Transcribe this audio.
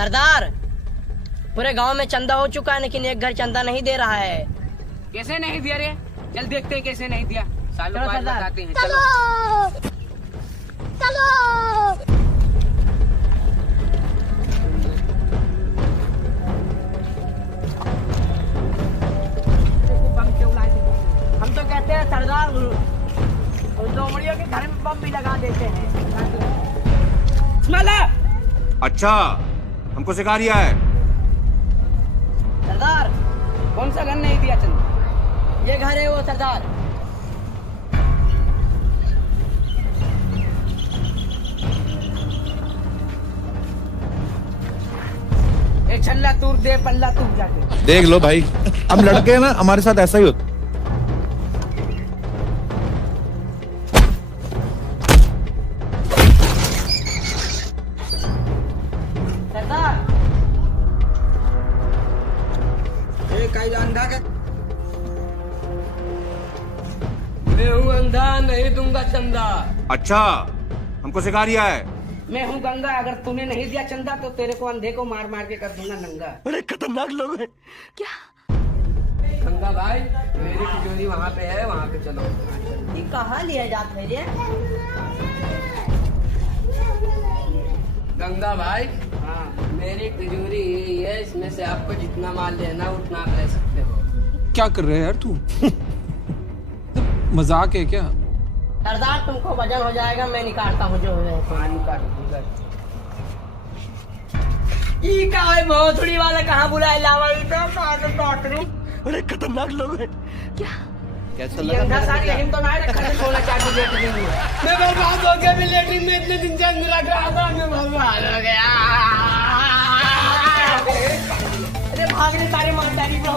सरदार, पूरे गांव में चंदा हो चुका है लेकिन एक घर चंदा नहीं दे रहा है। कैसे नहीं दिया रे? चल देखते हैं कैसे नहीं दिया। सालों बाद सरदार। बताते हैं। चलो चलो। बम क्यों लाए थे? हम तो कहते हैं सरदार, उन लोमड़ियों के घर में बम भी लगा देते हैं। स्मेला! अच्छा, हमको सिखा रिया है। सरदार, कौन सा घर नहीं दिया चंदा? ये घर है वो सरदार। एक छल्ला तूर दे, पल्ला तूर जाके। देख लो भाई, हम लड़के हैं ना, हमारे साथ ऐसा ही होता। सरदार, अंधा का मैं हूँ अंधा, नहीं दूंगा चंदा। अच्छा, हमको सिखा रिया है। मैं हूँ गंगा, अगर तूने नहीं दिया चंदा तो तेरे को अंधे को मार मार के कर दूंगा नंगा। बड़े खतरनाक लोग हैं। गंगा भाई, मेरी तिजोरी वहाँ पे है, वहाँ पे चलो। ये कहाँ लिया जाता है ये? गंगा भाई, हाँ, मेरी तिजोरी यही है, इसमें से आपको जितना माल लेना उतना आप ले सकते हो। क्या कर रहे हैं यार तू? मजाक है क्या? सरदार, तुमको वजन हो जाएगा, मैं निकालता हूँ जो है। पानी काट दूंगा। ई का है भोसड़ी वाला, कहाँ बुलाए लावा तो काट रही। बड़े खतरनाक लोग हैं। कैसा लगा? सारी लेकिन तो ना रखा है, सोना चांदी लेटरिन में। मैं बर्बाद हो गया, मैं लेटरिन में इतने दिन से अंदर रख रहा था, मैं बर्बाद हो गया। अरे भागने सारे मातारी को